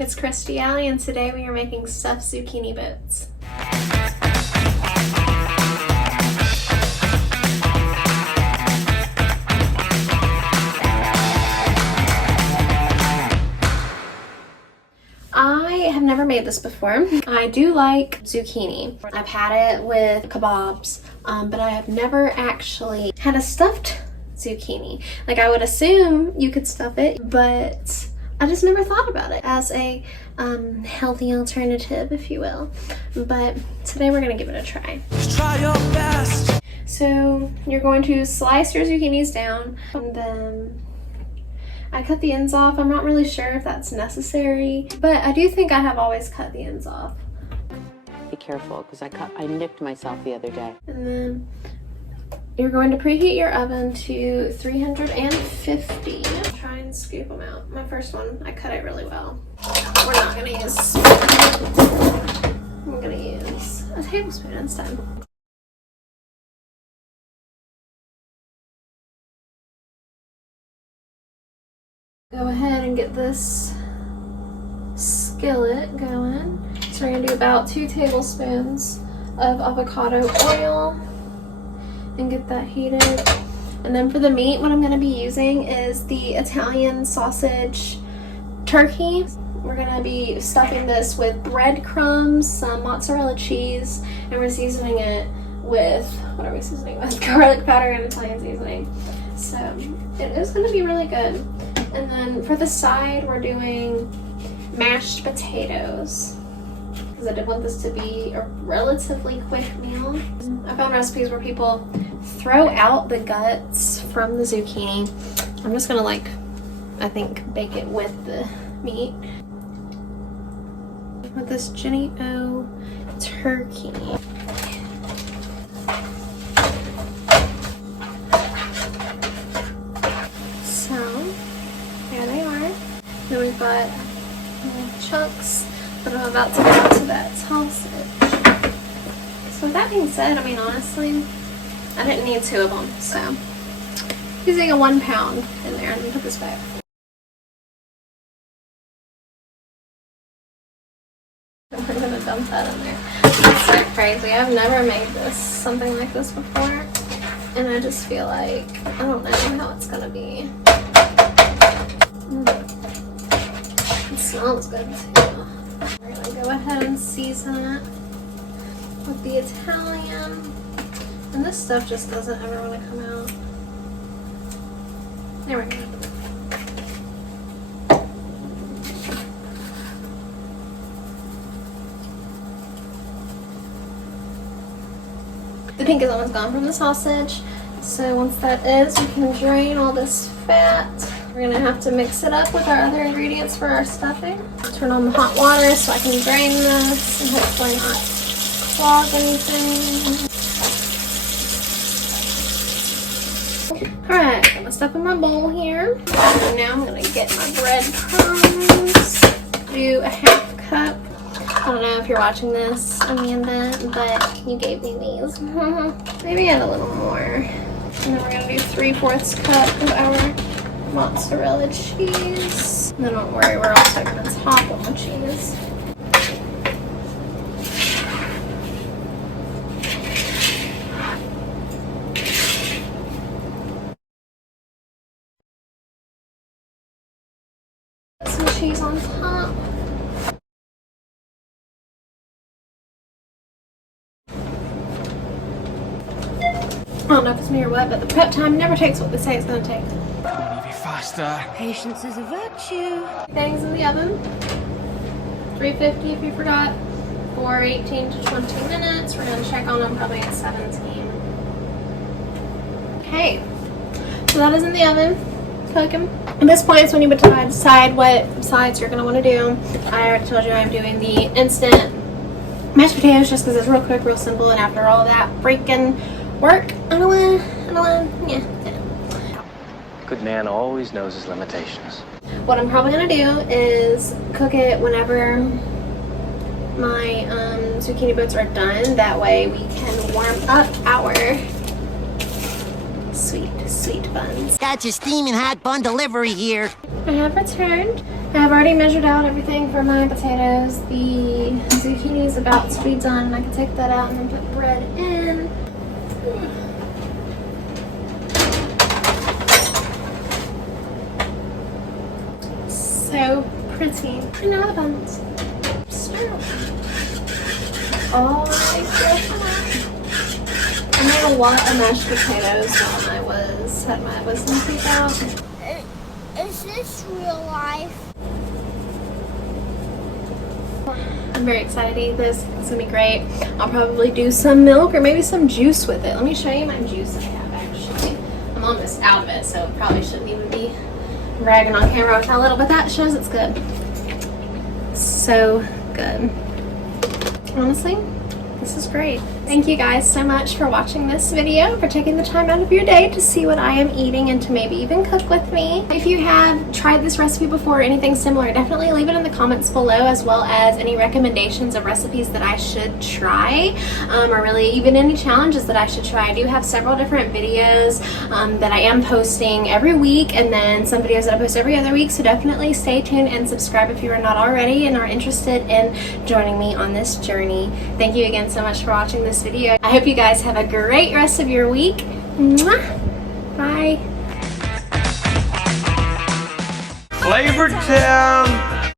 It's KristiiAly, and today we are making stuffed zucchini bits. I have never made this before. I do like zucchini. I've had it with kebabs, but I have never actually had a stuffed zucchini. Like, I would assume you could stuff it, but I just never thought about it as a healthy alternative, if you will. But today we're gonna give it a try. Try your best. So you're going to slice your zucchinis down, and then I cut the ends off. I'm not really sure if that's necessary, but I do think I have always cut the ends off. Be careful, because I nipped myself the other day. And then you're going to preheat your oven to 350. Try and scoop them out. My first one, I cut it really well. We're not gonna use, I'm gonna use a tablespoon instead. Go ahead and get this skillet going. So we're gonna do about 2 tablespoons of avocado oil and get that heated. And then for the meat, what I'm gonna be using is the Italian sausage turkey. We're gonna be stuffing this with breadcrumbs, some mozzarella cheese, and we're seasoning it with, what are we seasoning with? Garlic powder and Italian seasoning. So it is gonna be really good. And then for the side, we're doing mashed potatoes, because I did want this to be a relatively quick meal. I found recipes where people throw out the guts from the zucchini. I'm just gonna, like, I think bake it with the meat. With this GrowWithJo turkey. So there they are. Then we've got chunks that I'm about to add to that sausage. So with that being said, I mean, honestly, I didn't need 2 of them, so using a 1 pound in there. I'm gonna put this back. I'm gonna dump that in there. That's so crazy. I've never made something like this before, and I just feel like I don't know how it's gonna be. It smells good too. We're gonna go ahead and season it with the Italian. And this stuff just doesn't ever want to come out. There we go. The pink is almost gone from the sausage. So once that is, we can drain all this fat. We're gonna have to mix it up with our other ingredients for our stuffing. Turn on the hot water so I can drain this and hopefully not clog anything. Alright, I'm gonna stuff in my bowl here. And now I'm gonna get my breadcrumbs. Do a 1/2 cup. I don't know if you're watching this, Amanda, but you gave me these. Maybe add a little more. And then we're gonna do 3/4 cup of our mozzarella cheese. And then don't worry, we're also gonna top on the cheese. Some cheese on top. I don't know if it's me or what, but the prep time never takes what they say it's gonna take. Maybe faster. Patience is a virtue. Things in the oven. 350 if you forgot. For 18 to 20 minutes. We're gonna check on them probably at 17. Okay, so that is in the oven, cooking. At this point is when you would decide what sides you're gonna want to do. I already told you I'm doing the instant mashed potatoes just because it's real quick, real simple, and after all that freaking work, I don't wanna, yeah. Good man always knows his limitations. What I'm probably gonna do is cook it whenever my zucchini bits are done. That way we can warm up our sweet buns. Got your steaming hot bun delivery here. I have returned. I have already measured out everything for my potatoes. The zucchini is about to be done. I can take that out and then put bread in. So pretty. And now the buns. Oh my gosh. I made a lot of mashed potatoes when I had my wisdom teeth out. Is this real life? I'm very excited to eat this. It's gonna be great. I'll probably do some milk or maybe some juice with it. Let me show you my juice I have actually. I'm almost out of it, so probably shouldn't even be bragging on camera with how little, but that shows it's good. So good. Honestly, this is great. Thank you guys so much for watching this video, for taking the time out of your day to see what I am eating and to maybe even cook with me. If you have tried this recipe before or anything similar, definitely leave it in the comments below, as well as any recommendations of recipes that I should try, or really even any challenges that I should try. I do have several different videos that I am posting every week, and then some videos that I post every other week, so definitely stay tuned and subscribe if you are not already and are interested in joining me on this journey. Thank you again so much for watching this video. I hope you guys have a great rest of your week. Mwah! Bye. Flavor Town